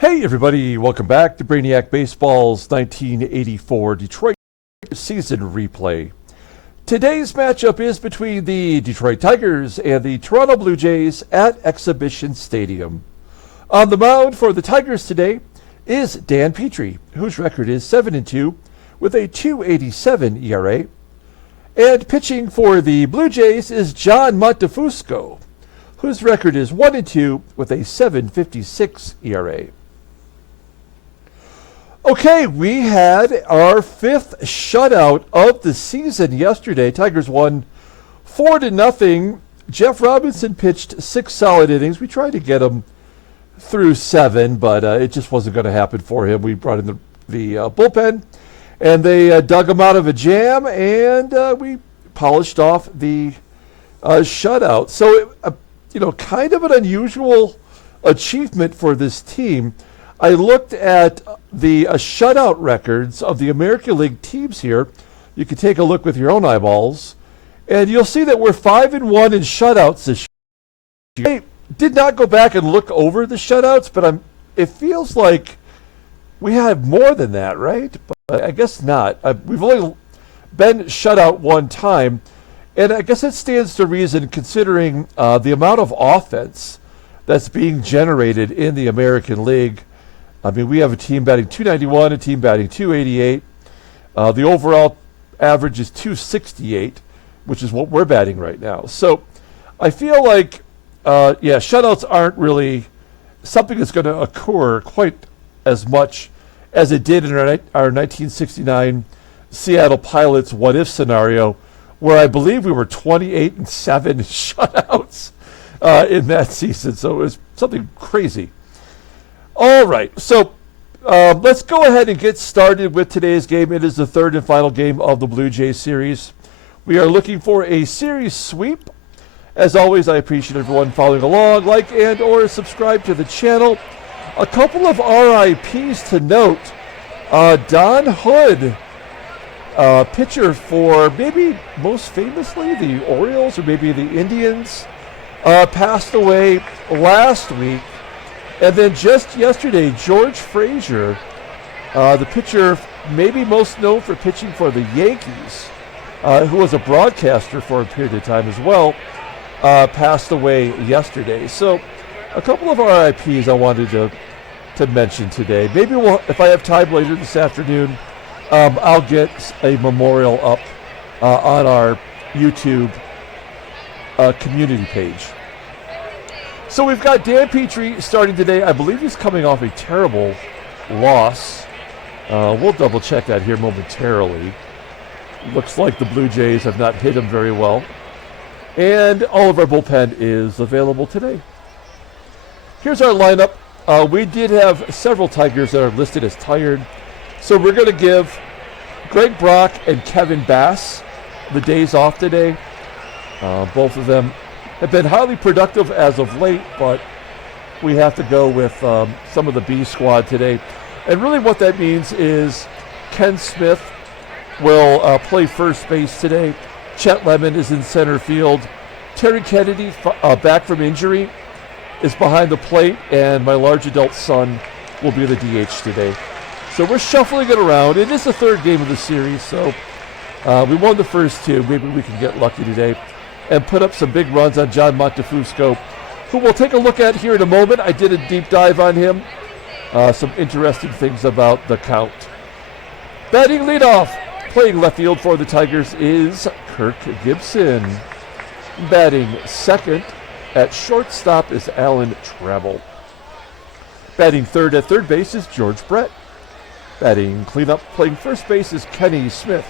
Hey everybody, welcome back to Brainiac Baseball's 1984 Detroit season replay. Today's matchup is between the Detroit Tigers and the Toronto Blue Jays at Exhibition Stadium. On the mound for the Tigers today is Dan Petry, whose record is 7-2 with a 2.87 ERA. And pitching for the Blue Jays is John Montefusco, whose record is 1-2 with a 7.56 ERA. Okay, we had our fifth shutout of the season yesterday. Tigers won 4-0. Jeff Robinson pitched 6 solid innings. We tried to get him through 7, but it just wasn't going to happen for him. We brought in the bullpen, and they dug him out of a jam, and we polished off the shutout. So, kind of an unusual achievement for this team. I looked at the shutout records of the American League teams here. You can take a look with your own eyeballs, and you'll see that we're 5-1 in shutouts this year. I did not go back and look over the shutouts, but it feels like we have more than that, right? But I guess not. We've only been shut out one time, and I guess it stands to reason considering the amount of offense that's being generated in the American League. I mean, we have a team batting .291, a team batting .288. The overall average is .268, which is what we're batting right now. So I feel like, shutouts aren't really something that's going to occur quite as much as it did in our 1969 Seattle Pilots what-if scenario, where I believe we were 28-7 shutouts in that season. So it was something crazy. All right, so let's go ahead and get started with today's game. It is the third and final game of the Blue Jays series. We are looking for a series sweep. As always, I appreciate everyone following along, like and or subscribe to the channel. A couple of RIPs to note. Don Hood, pitcher for maybe most famously the Orioles or maybe the Indians, passed away last week. And then just yesterday, George Frazier, the pitcher maybe most known for pitching for the Yankees, who was a broadcaster for a period of time as well, passed away yesterday. So a couple of RIPs I wanted to mention today. Maybe if I have time later this afternoon, I'll get a memorial up on our YouTube community page. So we've got Dan Petry starting today. I believe he's coming off a terrible loss. We'll double check that here momentarily. Looks like the Blue Jays have not hit him very well. And all of our bullpen is available today. Here's our lineup. We did have several Tigers that are listed as tired. So we're going to give Greg Brock and Kevin Bass the days off today. Both of them have been highly productive as of late, but we have to go with some of the B squad today. And really what that means is Ken Smith will play first base today. Chet Lemon is in center field. Terry Kennedy, back from injury, is behind the plate, and my large adult son will be the DH today. So we're shuffling it around. It is the third game of the series, so we won the first two. Maybe we can get lucky today and put up some big runs on John Montefusco, who we'll take a look at here in a moment. I did a deep dive on him. Some interesting things about the count. Batting leadoff, playing left field for the Tigers, is Kirk GIBSON. Batting second at shortstop is Alan Trammell. Batting third at third base is George Brett. Batting cleanup, playing first base is Kenny Smith.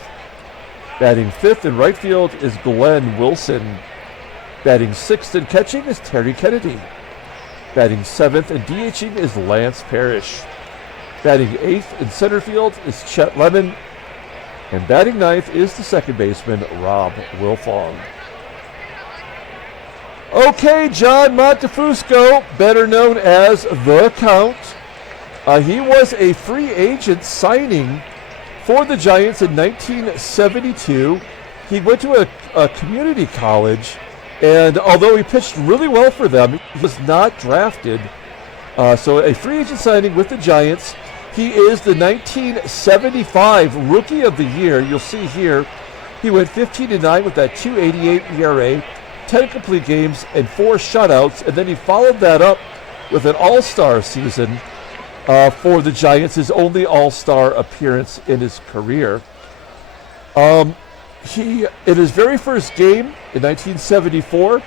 Batting fifth in right field is Glenn Wilson. Batting sixth and catching is Terry Kennedy. Batting seventh and DHing is Lance Parrish. Batting eighth in center field is Chet Lemon. And batting ninth is the second baseman, Rob Wilfong. Okay, John Montefusco, better known as The Count. He was a free agent signing for the Giants in 1972. He went to a community college, and although he pitched really well for them, he was not drafted So a free agent signing with the Giants. He is the 1975 Rookie of the Year. You'll see here, he went 15-9 with that 2.88 ERA, 10 complete games, and 4 shutouts. And then he followed that up with an all-star season for the Giants, his only all-star appearance in his career. In his very first game in 1974,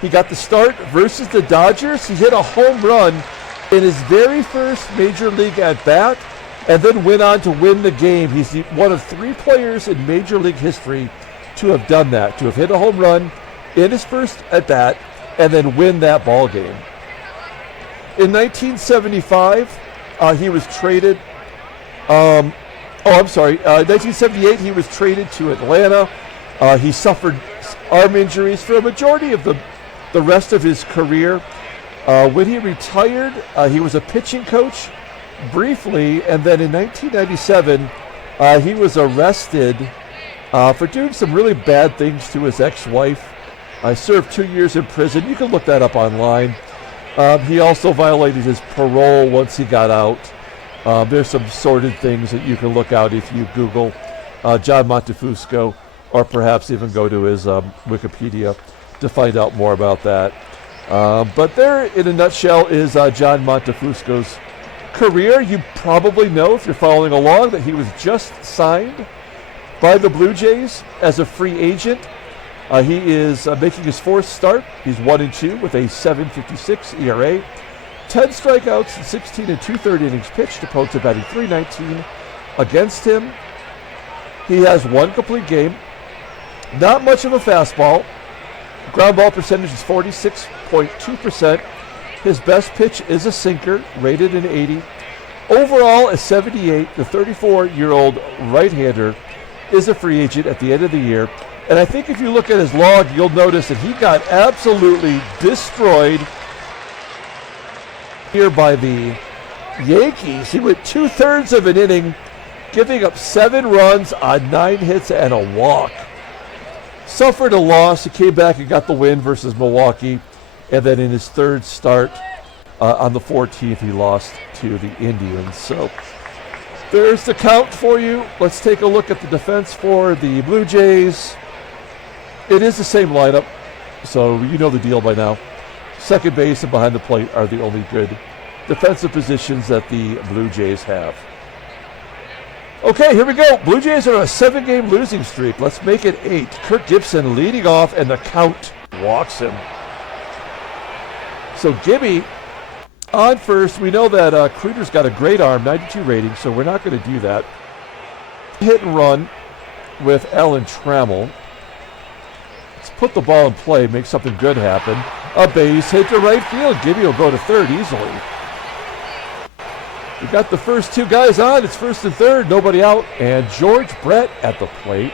he got the start versus the Dodgers. He hit a home run in his very first major league at-bat, and then went on to win the game. He's one of 3 players in major league history to have done that, to have hit a home run in his first at-bat and then win that ball game. In 1975, he was traded. 1978, he was traded to Atlanta. He suffered arm injuries for a majority of the rest of his career. When he retired, he was a pitching coach briefly, and then in 1997, he was arrested for doing some really bad things to his ex-wife. Served 2 years in prison. You can look that up online. He also violated his parole once he got out. There's some sordid things that you can look out if you Google John Montefusco, or perhaps even go to his Wikipedia to find out more about that. But there, in a nutshell, is John Montefusco's career. You probably know, if you're following along, that he was just signed by the Blue Jays as a free agent. He is making his 4th start. He's 1-2 with a 7.56 ERA, 10 strikeouts, and 16 2/3 innings pitched. Opponents are batting .319 against him. He has 1 complete game. Not much of a fastball. Ground ball percentage is 46.2%. His best pitch is a sinker, rated an 80. Overall, a 78. The 34-year-old right-hander is a free agent at the end of the year. And I think if you look at his log, you'll notice that he got absolutely destroyed here by the Yankees. He went 2/3 of an inning, giving up 7 runs on 9 hits and a walk. Suffered a loss. He came back and got the win versus Milwaukee. And then in his 3rd start on the 14th, he lost to the Indians. So there's the count for you. Let's take a look at the defense for the Blue Jays. It is the same lineup, so you know the deal by now. Second base and behind the plate are the only good defensive positions that the Blue Jays have. Okay, here we go. Blue Jays are on a 7-game losing streak. Let's make it 8. Kirk Gibson leading off, and the count walks him. So Gibby on first. We know that KREUTER's got a great arm, 92 rating, so we're not going to do that. Hit and run with Alan Trammell. Let's put the ball in play, make something good happen. A base hit to right field. Gibby will go to third easily. We got the first 2 guys on. It's first and third, nobody out. And George Brett at the plate.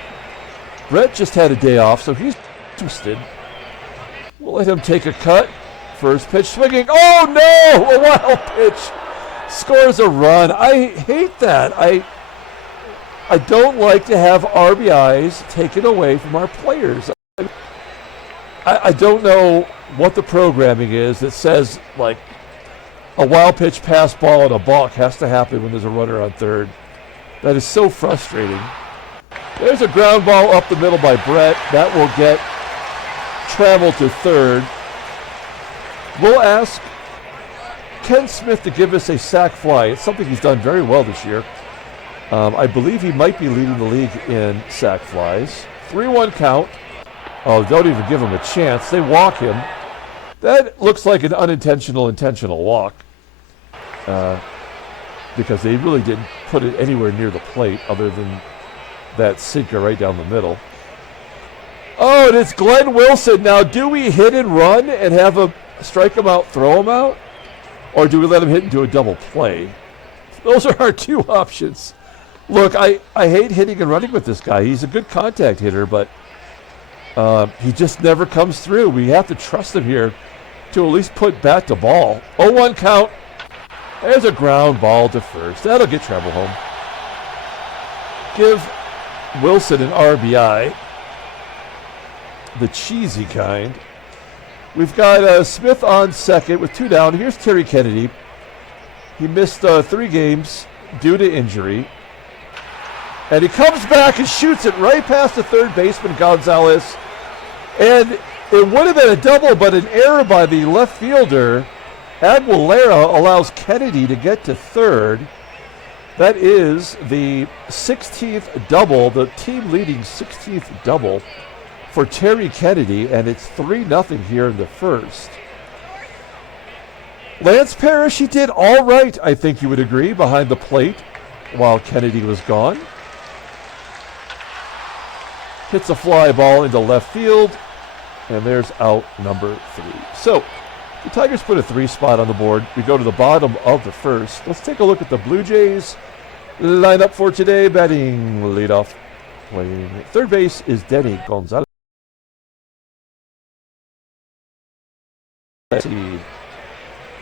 Brett just had a day off, so he's interested. We'll let him take a cut. First pitch swinging. Oh no! A wild pitch. Scores a run. I hate that. I don't like to have RBIs taken away from our players. I don't know what the programming is that says, like, a wild pitch pass ball and a balk has to happen when there's a runner on third. That is so frustrating. There's a ground ball up the middle by Brett. That will get Trammell to third. We'll ask Ken Smith to give us a sac fly. It's something he's done very well this year. I believe he might be leading the league in sac flies. 3-1 count. Oh, don't even give him a chance. They walk him. That looks like an intentional walk. Because they really didn't put it anywhere near the plate other than that sinker right down the middle. Oh, and it's Glenn Wilson. Now, do we hit and run and have him strike him out, throw him out? Or do we let him hit and do a double play? Those are our 2 options. Look, I hate hitting and running with this guy. He's a good contact hitter, but he just never comes through. We have to trust him here to at least put bat to ball. 0-1 count. There's a ground ball to first. That'll get Trammell home. Give Wilson an RBI. The cheesy kind. We've got Smith on second with 2 down. Here's Terry Kennedy. He missed 3 games due to injury. And he comes back and shoots it right past the third baseman, Gonzalez. And it would have been a double, but an error by the left fielder, Aguilera, allows Kennedy to get to third. That is the 16th double, the team-leading 16th double for Terry Kennedy, and it's 3-0 here in the first. Lance Parrish, he did all right, I think you would agree, behind the plate while Kennedy was gone. Hits a fly ball into left field, and there's out number 3. So, the Tigers put a 3 spot on the board. We go to the bottom of the first. Let's take a look at the Blue Jays lineup for today. Batting leadoff, playing third base is Denny Gonzalez.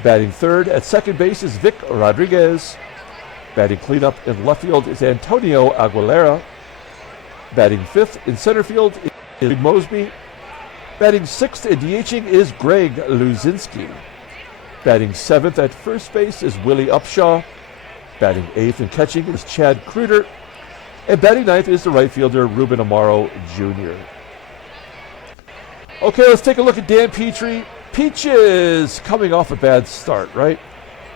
Batting third at second base is Vic Rodriguez. Batting cleanup in left field is Antonio Aguilera. Batting fifth in center field is MOSEBY. Batting sixth and DHing is Greg Luzinski. Batting seventh at first base is Willie UPSHAW. Batting eighth and catching is Chad KREUTER. And batting ninth is the right fielder Ruben AMARO Jr. Okay, let's take a look at Dan Petry. Peaches coming off a bad start, right?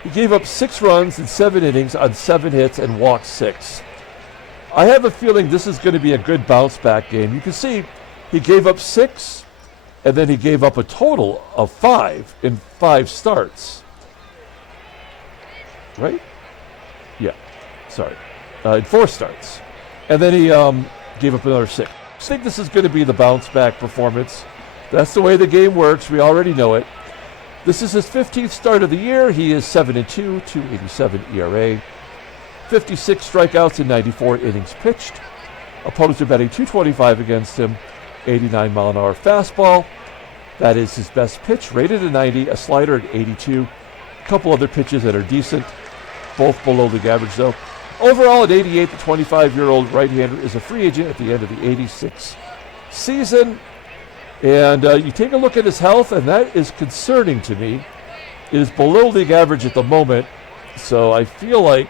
He gave up 6 runs in 7 innings on 7 hits and walked 6. I have a feeling this is going to be a good bounce back game. You can see he gave up 6, and then he gave up a total of 5 in 5 starts. Right? Yeah, sorry. In 4 starts. And then he gave up another 6. I think this is going to be the bounce back performance. That's the way the game works. We already know it. This is his 15th start of the year. He is 7-2, 2.87 ERA, 56 strikeouts in 94 innings pitched. Opponents are batting .225 against him, 89-mile-an-hour fastball. That is his best pitch, rated at 90, a slider at 82. A couple other pitches that are decent, both below league average though. Overall, at 88, the 25-year-old right-hander is a free agent at the end of the 86 season. And you take a look at his health, and that is concerning to me. It is below league average at the moment, so I feel like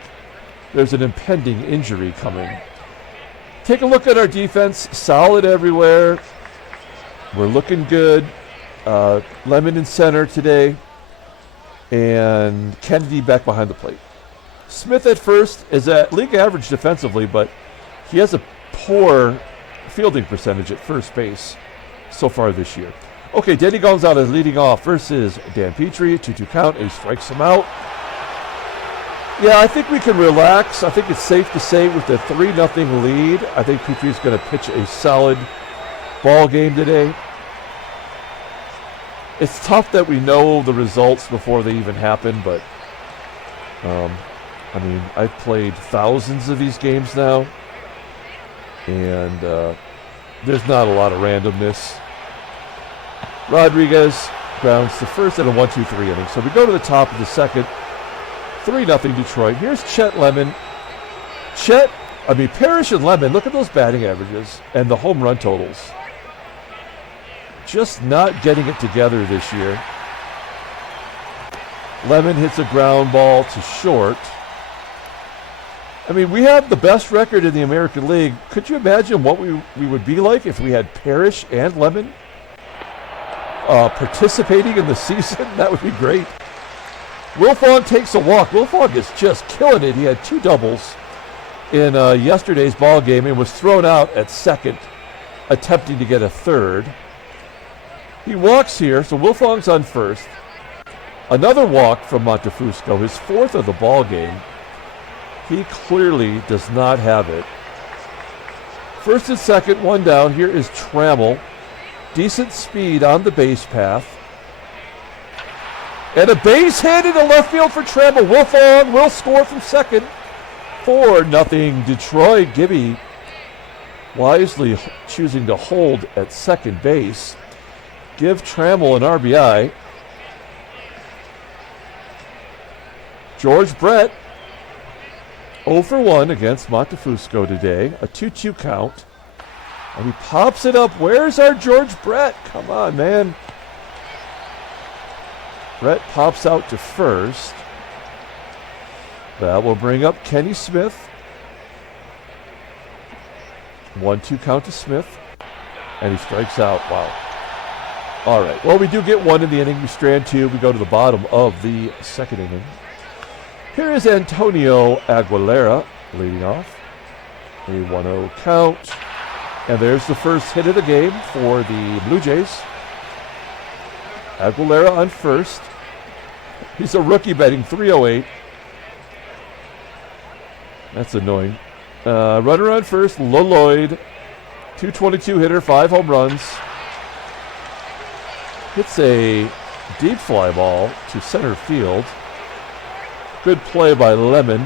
there's an impending injury coming. Take a look at our defense, solid everywhere. We're looking good. Lemon in center today, and Kennedy back behind the plate. Smith at first is at league average defensively, but he has a poor fielding percentage at first base so far this year. Okay, Denny Gonzalez leading off versus Dan Petry. 2-2 count. He strikes him out. Yeah, I think we can relax. I think it's safe to say with the 3-0 lead, I think Petry's going to pitch a solid ball game today. It's tough that we know the results before they even happen, but I mean, I've played thousands of these games now, and there's not a lot of randomness. Rodriguez grounds to first in a 1-2-3 inning. So we go to the top of the second. 3-0 Detroit. Here's Chet Lemon. Parrish and Lemon, look at those batting averages and the home run totals. Just not getting it together this year. Lemon hits a ground ball to short. I mean, we have the best record in the American League. Could you imagine what we would be like if we had Parrish and Lemon participating in the season? That would be great. WILFONG takes a walk. WILFONG is just killing it. He had 2 doubles in yesterday's ball game and was thrown out at second, attempting to get a third. He walks here, so WILFONG's on first. Another walk from Montefusco, his 4th of the ball game. He clearly does not have it. First and second, 1 down. Here is TRAMMELL. Decent speed on the base path. And a base hit into left field for TRAMMELL. WILFONG will score from second. 4-0 Detroit. Gibby wisely choosing to hold at second base. Give TRAMMELL an RBI. George Brett 0 for 1 against Montefusco today. A 2-2 count. And he pops it up. Where's our George Brett? Come on, man. Brett pops out to first. That will bring up Kenny Smith. 1-2 count to Smith. And he strikes out. Wow. All right. Well, we do get one in the inning. We strand two. We go to the bottom of the second inning. Here is Antonio Aguilera leading off. A 1-0 count. And there's the first hit of the game for the Blue Jays. Aguilera on first. He's a rookie batting .308. That's annoying. Runner on first, Lloyd. 222 hitter, 5 home runs. Hits a deep fly ball to center field. Good play by Lemon.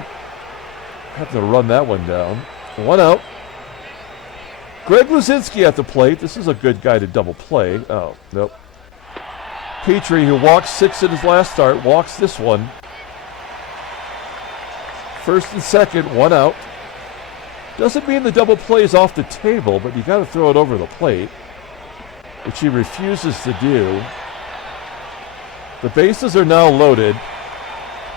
Have to run that one down. 1 out. Greg LUZINSKI at the plate. This is a good guy to double play. Oh, nope. Petry, who walked 6 in his last start, walks this one. First and second, 1 out. Doesn't mean the double play is off the table, but you got to throw it over the plate, which he refuses to do. The bases are now loaded.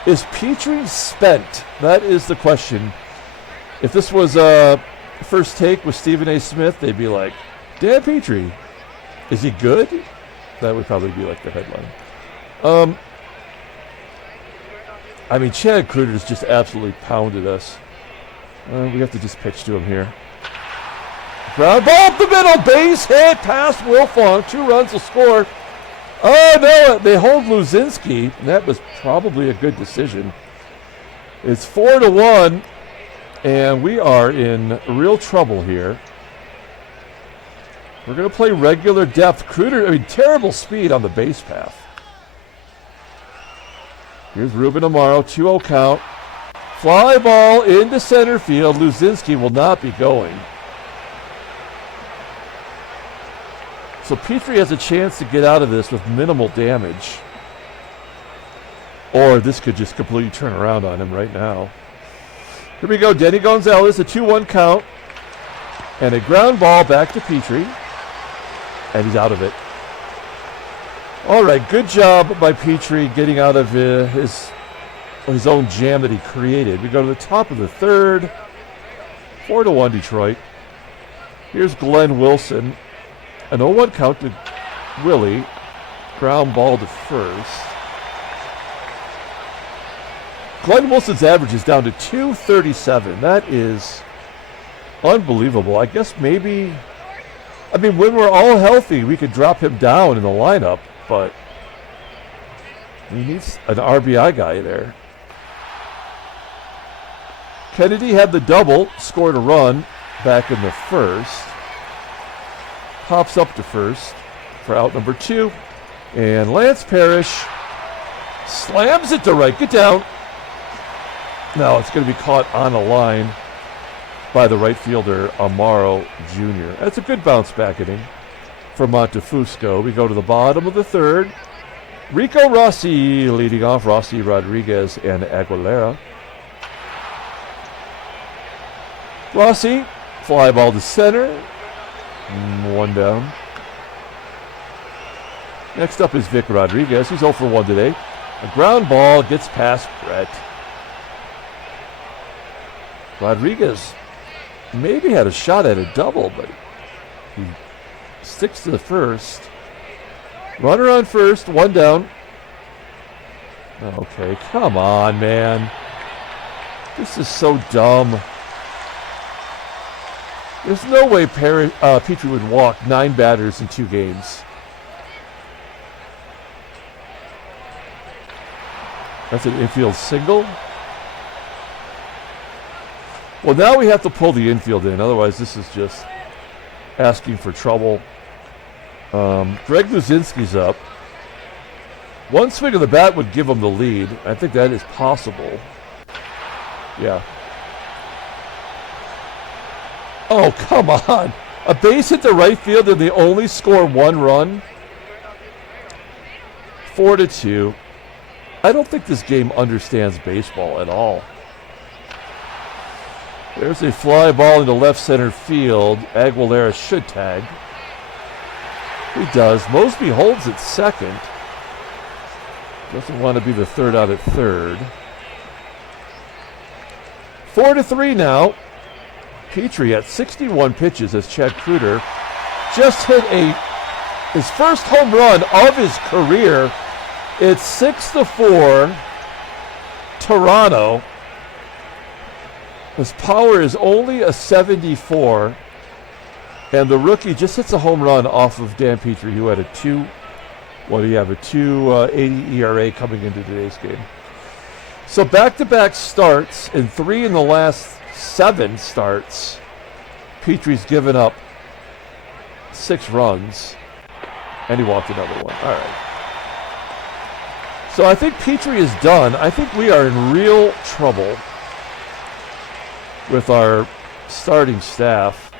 Is Petry spent? That is the question. If this was a first take with Stephen A. Smith, they'd be like, Dan Petry, is he good? That would probably be like the headline. I mean, Chad Kreuter's just absolutely pounded us. We have to just pitch to him here. Ground ball up the middle, base hit, past WILFONG. 2 runs will score. Oh, no, they hold LUZINSKI. And that was probably a good decision. It's 4-1, and we are in real trouble here. We're going to play regular depth. Kreuter, I mean, terrible speed on the base path. Here's Ruben AMARO, 2-0 count. Fly ball into center field. LUZINSKI will not be going. So Petry has a chance to get out of this with minimal damage. Or this could just completely turn around on him right now. Here we go, Denny Gonzalez, a 2-1 count. And a ground ball back to Petry. And he's out of it. All right, good job by Petry getting out of his own jam that he created. We go to the top of the third. 4-1 Detroit. Here's Glenn Wilson. An 0-1 count to Willie. Ground ball to first. Glenn Wilson's average is down to 237. That is unbelievable. I guess maybe, I mean, when we're all healthy, we could drop him down in the lineup, but he needs an RBI guy there. Kennedy had the double, scored a run back in the first. Hops up to first for out number 2. And Lance Parrish slams it to right. Get down. Now it's going to be caught on a line by the right fielder, AMARO Jr. That's a good bounce back inning for Montefusco. We go to the bottom of the third. Rico ROSSY leading off. ROSSY, Rodriguez, and Aguilera. ROSSY, fly ball to center. 1 down. Next up is Vic Rodriguez. He's 0 for 1 today. A ground ball gets past Brett. Rodriguez maybe had a shot at a double, but he sticks to the first. Runner on first, 1 down. Okay, come on, man. This is so dumb. There's no way Petry would walk 9 batters in 2 games. That's an infield single. Well, now we have to pull the infield in. Otherwise, this is just asking for trouble. Greg LUZINSKI's up. 1 swing of the bat would give him the lead. I think that is possible. Yeah. Oh, come on. A base hit to right field and they only score 1 run. 4-2. I don't think this game understands baseball at all. There's a fly ball into left center field. Aguilera should tag. He does. Moseby holds at second. Doesn't want to be the third out at third. 4-3 now. Petry at 61 pitches as Chet KREUTER just hit his first home run of his career. It's 6-4 Toronto. His power is only a 74. And the rookie just hits a home run off of Dan Petry, who had a 2.80 ERA coming into today's game. So back-to-back starts, and 3 in the last 7 starts. Petry's given up 6 runs, and he walked another one. All right. So I think Petry is done. I think we are in real trouble with our starting staff.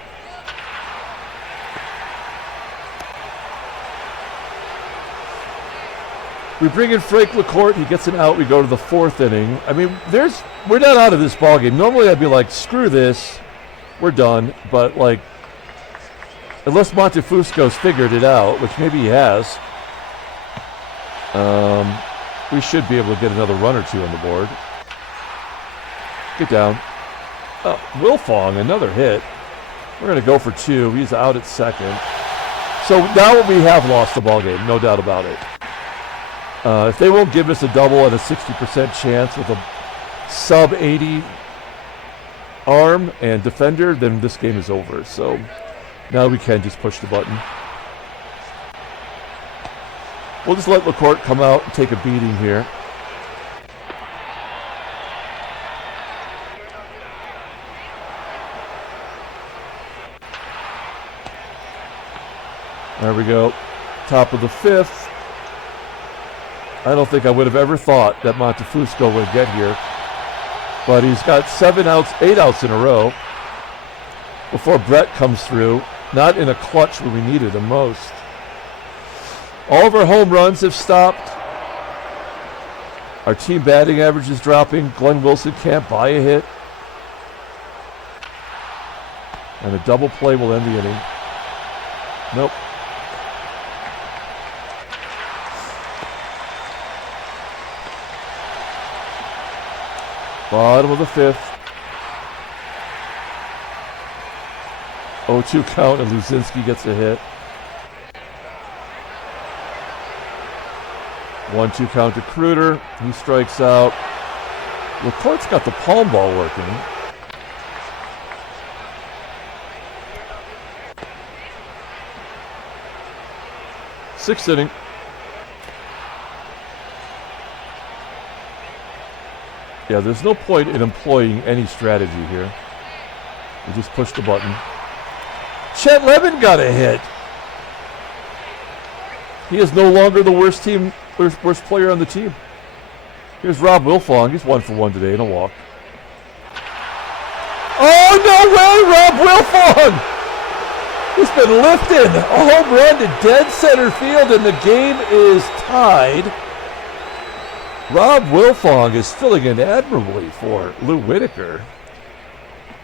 We bring in Frank LaCourte. He gets an out. We go to the 4th inning. I mean, we're not out of this ballgame. Normally, I'd be like, screw this, we're done. But like, unless Montefusco's figured it out, which maybe he has, we should be able to get another run or 2 on the board. Get down. Oh, WILFONG, another hit. We're going to go for 2. He's out at second. So now we have lost the ballgame, no doubt about it. If they won't give us a double and a 60% chance with a sub-80 arm and defender, then this game is over. So now we can just push the button. We'll just let LaCourte come out and take a beating here. There we go. Top of the 5th. I don't think I would have ever thought that Montefusco would get here. But he's got 7 outs, 8 outs in a row before Brett comes through. Not in a clutch where we needed him most. All of our home runs have stopped. Our team batting average is dropping. Glenn Wilson can't buy a hit. And a double play will end the inning. Nope. Bottom of the 5th. 0-2 count, and LUZINSKI gets a hit. 1-2 count to KREUTER. He strikes out. LaCourte's got the palm ball working. Sixth inning. Yeah, there's no point in employing any strategy here. We just push the button. Chet got a hit. He is no longer the worst player on the team. Here's Rob WILFONG. He's 1 for 1 today in a walk. Oh, no way, Rob WILFONG! He's been lifted. A home run to dead center field, and the game is tied. Rob WILFONG is filling in admirably for Lou Whitaker.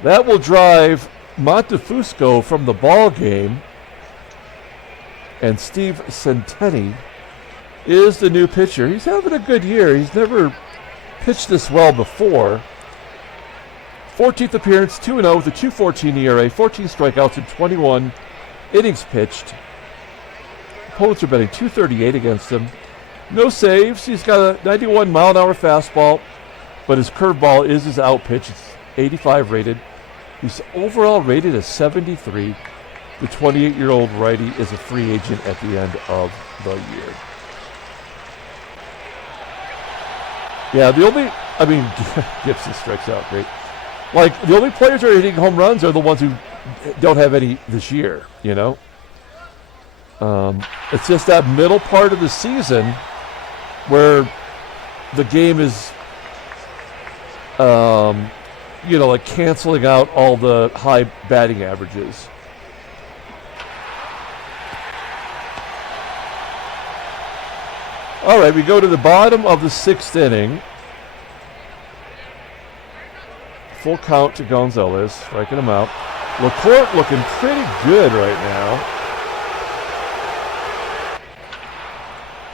That will drive Montefusco from the ball game. And Steve Centeni is the new pitcher. He's having a good year. He's never pitched this well before. 14th appearance, 2-0 with a 2.14 ERA, 14 strikeouts in 21 innings pitched. Opponents are betting 238 against him. No saves. He's got a 91-mile-an-hour fastball, but his curveball is his out pitch. It's 85 rated. He's overall rated as 73. The 28-year-old righty is a free agent at the end of the year. Yeah, Gibson strikes out great. Like, the only players who are hitting home runs are the ones who don't have any this year, you know? It's just that middle part of the season where the game is, like canceling out all the high batting averages. All right, we go to the bottom of the 6th inning. Full count to Gonzalez, striking him out. LaCourte looking pretty good right now.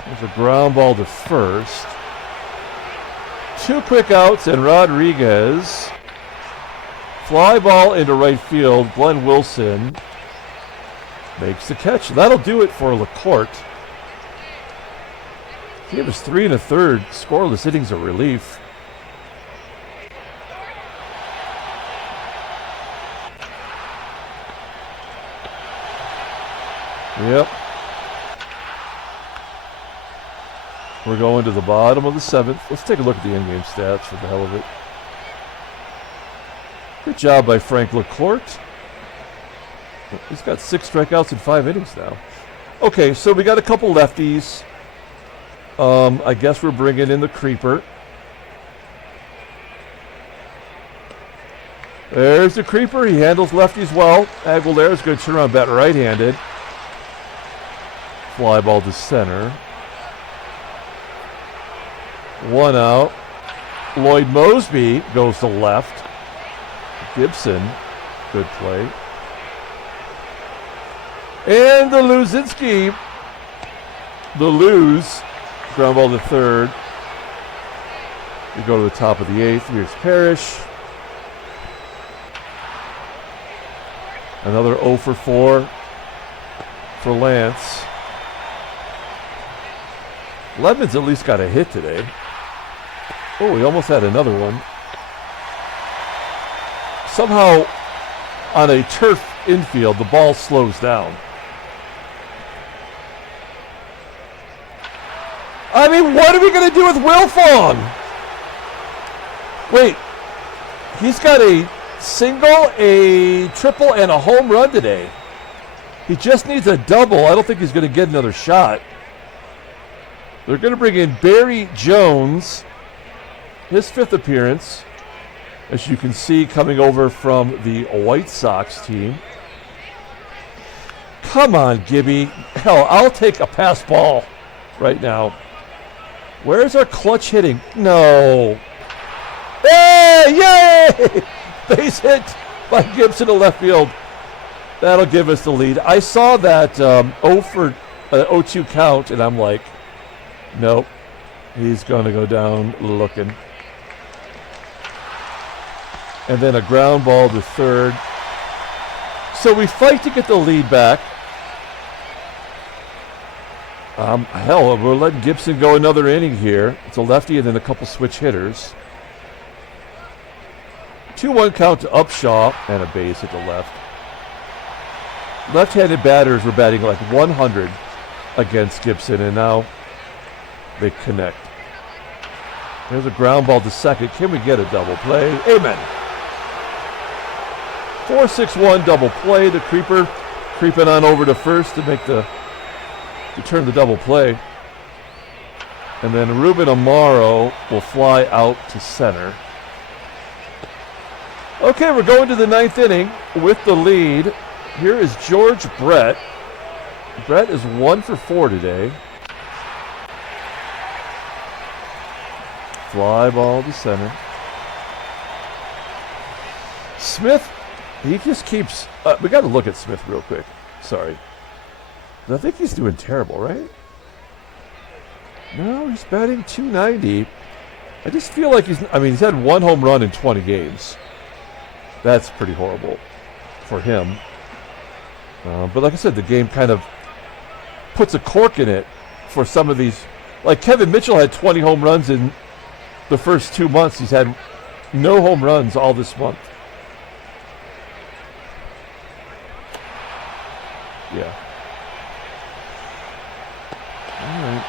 There's a ground ball to first. 2 quick outs, and Rodriguez Fly ball into right field. Glenn Wilson makes the catch. That'll do it for LaCourte. He was 3 1/3 scoreless innings of relief. Yep. We're going to the bottom of the 7th. Let's take a look at the in-game stats for the hell of it. Good job by Frank LaCourte. He's got 6 strikeouts in 5 innings now. Okay, so we got a couple lefties. I guess we're bringing in the creeper. There's the creeper. He handles lefties well. Aguilera's going to turn around bat right-handed. Fly ball to center. 1 out. Lloyd Moseby goes to left. GIBSON, good play. And the LUZINSKI, the lose, ground ball to third. We go to the top of the 8th. Here's Parrish. Another 0 for 4 for Lance. Ledman's at least got a hit today. Oh, he almost had another one. Somehow, on a turf infield, the ball slows down. I mean, what are we going to do with WILFONG? Wait, he's got a single, a triple, and a home run today. He just needs a double. I don't think he's going to get another shot. They're going to bring in Barry Jones, his 5th appearance, as you can see, coming over from the White Sox team. Come on, Gibby. Hell, I'll take a pass ball right now. Where's our clutch hitting? No. Hey, yay! Base hit by GIBSON to left field. That'll give us the lead. I saw that 0-2 count, and I'm like, nope. He's going to go down looking. And then a ground ball to third. So we fight to get the lead back. Hell, we're letting GIBSON go another inning here. It's a lefty and then a couple switch hitters. 2-1 count to UPSHAW and a base at the left. Left-handed batters were batting like 100 against GIBSON, and now they connect. There's a ground ball to second. Can we get a double play? Amen. 4-6-1 double play. The creeper creeping on over to first to turn the double play. And then Ruben AMARO will fly out to center. Okay, we're going to the 9th inning with the lead. Here is George Brett. Brett is 1 for 4 today. Fly ball to center. Smith, he just keeps... we got to look at Smith real quick. Sorry. I think he's doing terrible, right? No, he's batting .290. I just feel like he's had 1 home run in 20 games. That's pretty horrible for him. But like I said, the game kind of puts a cork in it for some of these. Like Kevin Mitchell had 20 home runs in the first 2 months. He's had no home runs all this month. Yeah. All right.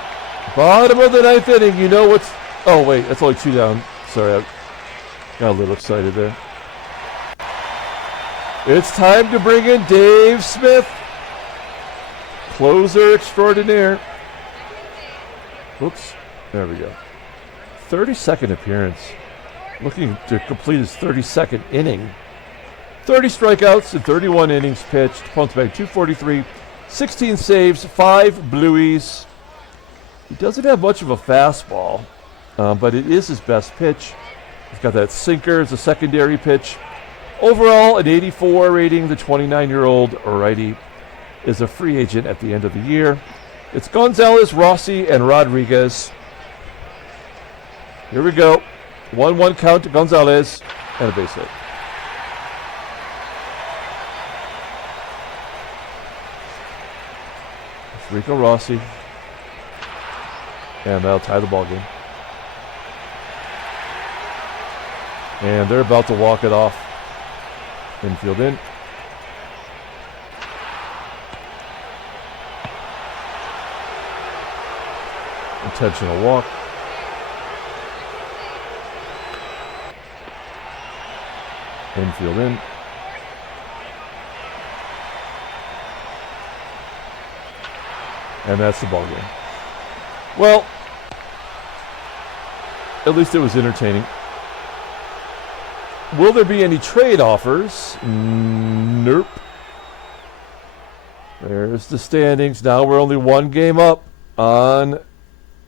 Bottom of the 9th inning. You know what's... Oh, wait. That's only 2 down. Sorry. I got a little excited there. It's time to bring in Dave Smith. Closer extraordinaire. Oops. There we go. 32nd appearance. Looking to complete his 32nd inning. 30 strikeouts in 31 innings pitched. Punts back 243. 16 saves. 5 blueies. He doesn't have much of a fastball, but it is his best pitch. He's got that sinker as a secondary pitch. Overall, an 84 rating. The 29-year-old righty is a free agent at the end of the year. It's Gonzalez, Rossi, and Rodriguez. Here we go. 1-1 count to Gonzalez and a base hit. Rico, Rossi. And that'll tie the ball game. And they're about to walk it off. Infield in. Intentional walk. Infield in. And that's the ball game. Well, at least it was entertaining. Will there be any trade offers? Nope. There's the standings. Now we're only one game up on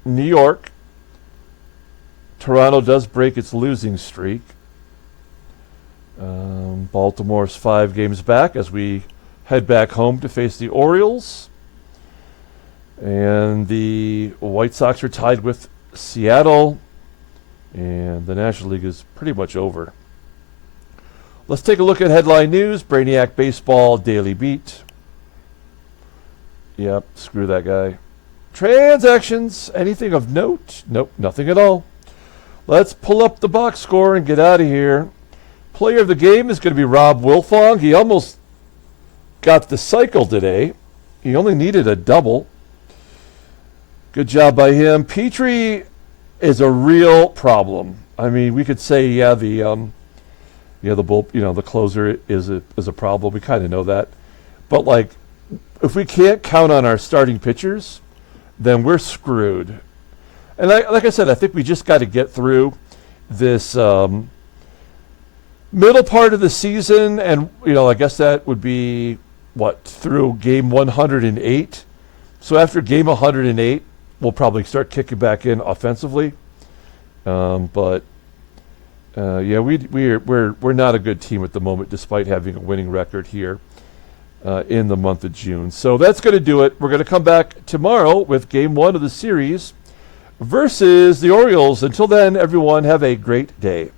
New York. Toronto does break its losing streak. Baltimore's 5 games back as we head back home to face the Orioles. And the White Sox are tied with Seattle. And the National League is pretty much over. Let's take a look at headline news. Brainiac Baseball Daily Beat. Yep, screw that guy. Transactions, anything of note? Nope, nothing at all. Let's pull up the box score and get out of here. Player of the game is going to be Rob Wilfong. He almost got the cycle today. He only needed a double. Good job by him. Petry is a real problem. I mean, we could say, the closer is a problem. We kind of know that. But like, if we can't count on our starting pitchers, then we're screwed. And like I said, I think we just got to get through this middle part of the season, and I guess that would be through game 108. So after game 108, we'll probably start kicking back in offensively. We're not a good team at the moment, despite having a winning record here in the month of June. So that's going to do it. We're going to come back tomorrow with game 1 of the series versus the Orioles. Until then, everyone, have a great day.